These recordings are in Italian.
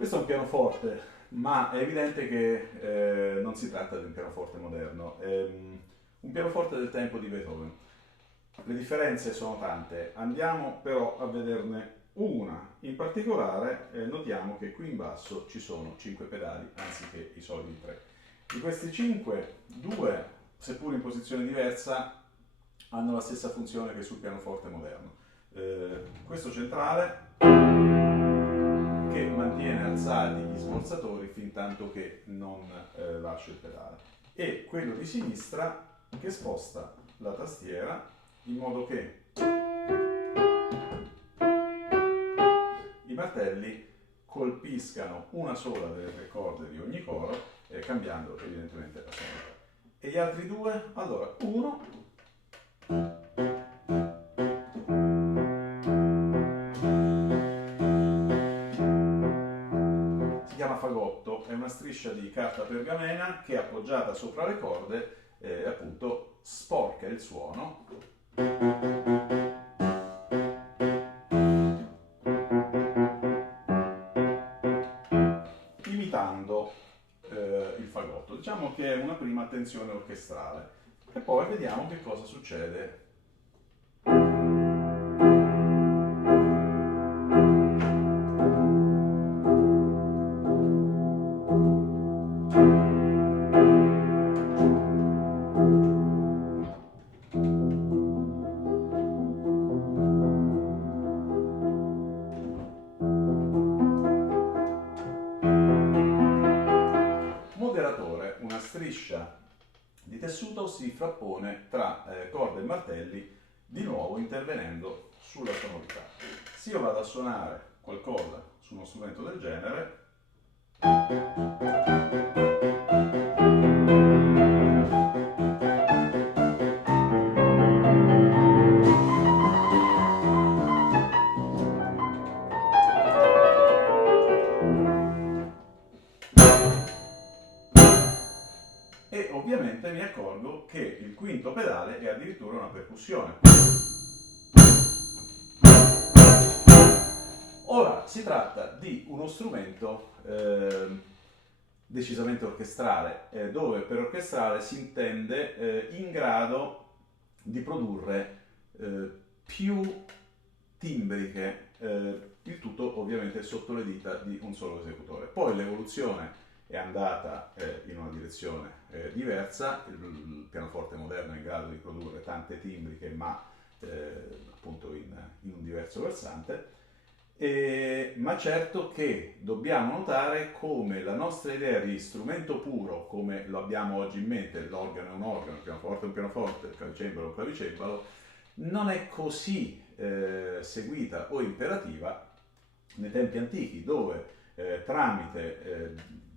Questo è un pianoforte, ma è evidente che non si tratta di un pianoforte moderno, è un pianoforte del tempo di Beethoven. Le differenze sono tante, andiamo però a vederne una. In particolare notiamo che qui in basso ci sono 5 pedali anziché i soliti 3. Di questi 5, 2, seppur in posizione diversa, hanno la stessa funzione che sul pianoforte moderno. Questo centrale che mantiene alzati gli smorzatori fin tanto che non lascia il pedale, e quello di sinistra che sposta la tastiera in modo che i martelli colpiscano una sola delle tre corde di ogni coro, cambiando evidentemente la sonorità. E gli altri due? Allora, uno si chiama fagotto, è una striscia di carta pergamena che appoggiata sopra le corde appunto sporca il suono imitando il fagotto. Diciamo che è una prima attenzione orchestrale e poi vediamo che cosa succede. Moderatore, una striscia di tessuto si frappone tra corde e martelli, di nuovo intervenendo sulla sonorità. Se io vado a suonare qualcosa su uno strumento del genere, e ovviamente mi accorgo che il quinto pedale è addirittura una percussione. Ora si tratta di uno strumento decisamente orchestrale, dove per orchestrale si intende in grado di produrre più timbriche, il tutto ovviamente sotto le dita di un solo esecutore. Poi l'evoluzione è andata in una direzione diversa, il pianoforte moderno è in grado di produrre tante timbriche, ma appunto in un diverso versante. Ma certo che dobbiamo notare come la nostra idea di strumento puro, come lo abbiamo oggi in mente, l'organo è un organo, il pianoforte è un pianoforte, il clavicembalo è un clavicembalo, non è così seguita o imperativa nei tempi antichi, dove tramite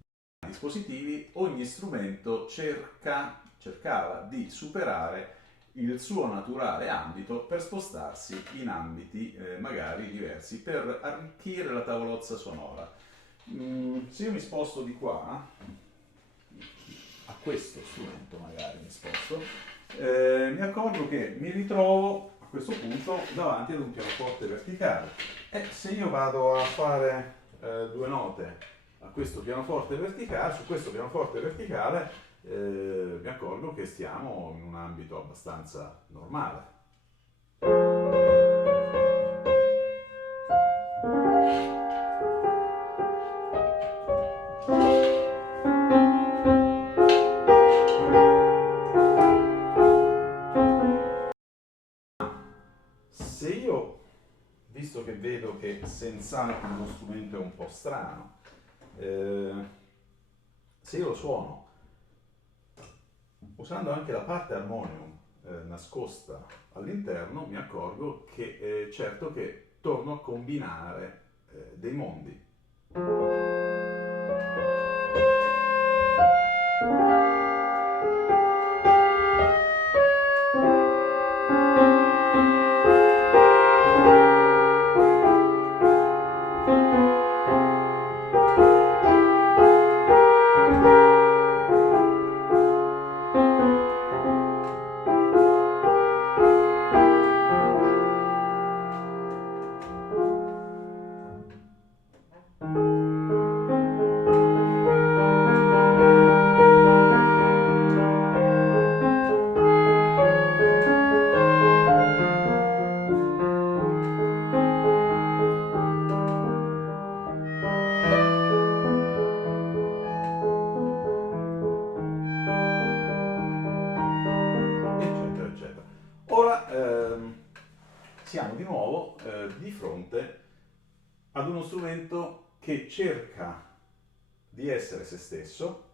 dispositivi ogni strumento cercava di superare il suo naturale ambito per spostarsi in ambiti magari diversi, per arricchire la tavolozza sonora. Se io mi sposto di qua, a questo strumento magari mi sposto, mi accorgo che mi ritrovo a questo punto davanti ad un pianoforte verticale, e se io vado a fare due note a questo pianoforte verticale, su questo pianoforte verticale mi accorgo che stiamo in un ambito abbastanza normale. Se io, visto che vedo che senz'altro lo strumento è un po' strano, eh, se io lo suono usando anche la parte armonium nascosta all'interno, mi accorgo che certo che torno a combinare dei mondi. strumento che cerca di essere se stesso,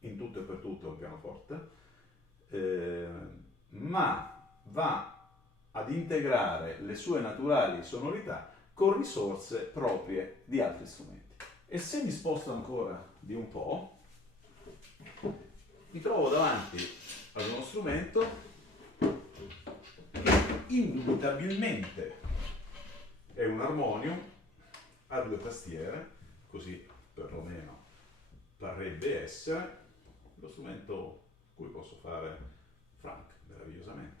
in tutto e per tutto è un pianoforte, ma va ad integrare le sue naturali sonorità con risorse proprie di altri strumenti. E se mi sposto ancora di un po', mi trovo davanti ad uno strumento che indubitabilmente è un armonium a 2 tastiere, così perlomeno parrebbe essere lo strumento cui posso fare Frank meravigliosamente.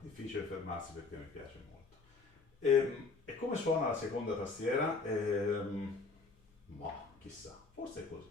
Difficile fermarsi perché mi piace molto. E come suona la seconda tastiera? Ma chissà, forse è così.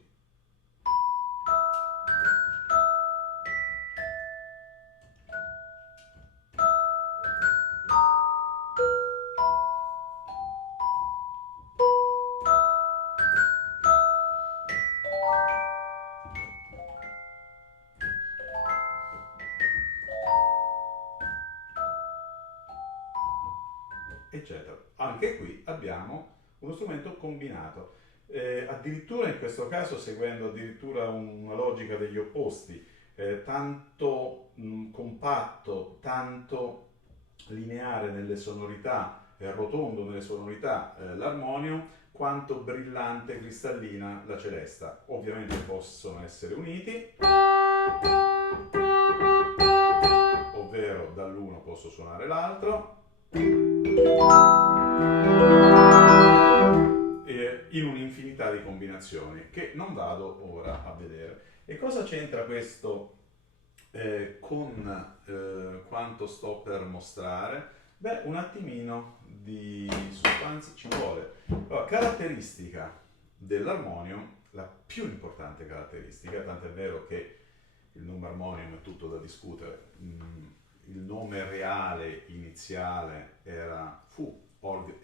Eccetera. Anche qui abbiamo uno strumento combinato, addirittura in questo caso seguendo addirittura una logica degli opposti, tanto compatto, tanto lineare nelle sonorità, rotondo nelle sonorità l'armonium, quanto brillante, cristallina la celesta. Ovviamente possono essere uniti, ovvero dall'uno posso suonare l'altro, in un'infinità di combinazioni che non vado ora a vedere. E cosa c'entra questo con quanto sto per mostrare? Beh, un attimino di suspense ci vuole. Allora, caratteristica dell'armonium, la più importante caratteristica, tant'è vero che il nome armonium è tutto da discutere. Il nome reale iniziale fu organo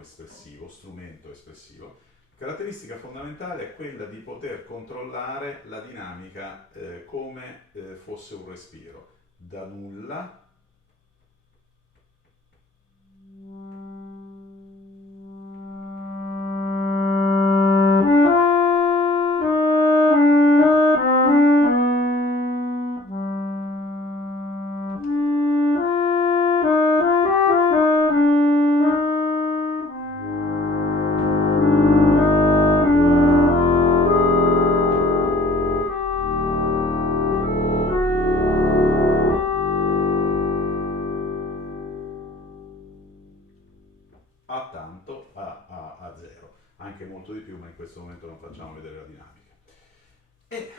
espressivo, strumento espressivo. Caratteristica fondamentale è quella di poter controllare la dinamica come fosse un respiro, da nulla a tanto, a zero, anche molto di più, ma in questo momento non facciamo vedere la dinamica. E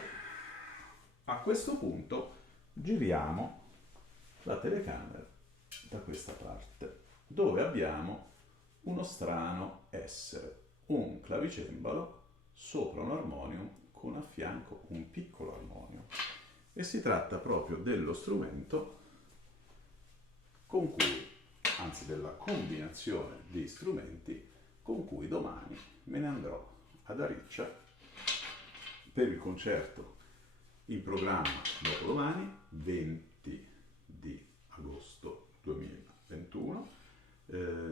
a questo punto giriamo la telecamera da questa parte, dove abbiamo uno strano essere, un clavicembalo sopra un armonium con a fianco un piccolo armonium. E si tratta proprio dello strumento con cui, anzi della combinazione di strumenti con cui domani me ne andrò ad Ariccia per il concerto in programma dopodomani, 20 di agosto 2021,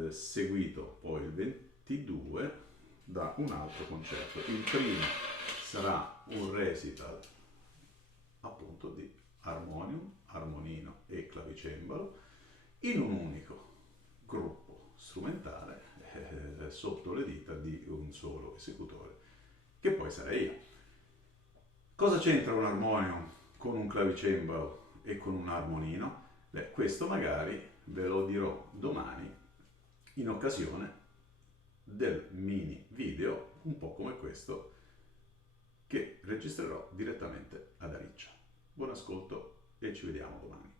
seguito poi il 22 da un altro concerto. Il primo sarà un recital appunto di armonium, armonino e clavicembalo in un unico gruppo strumentale sotto le dita di un solo esecutore, che poi sarei io. Cosa c'entra un armonium con un clavicembalo e con un armonino? Beh, questo magari ve lo dirò domani in occasione del mini video, un po' come questo, che registrerò direttamente ad Ariccia. Buon ascolto e ci vediamo domani.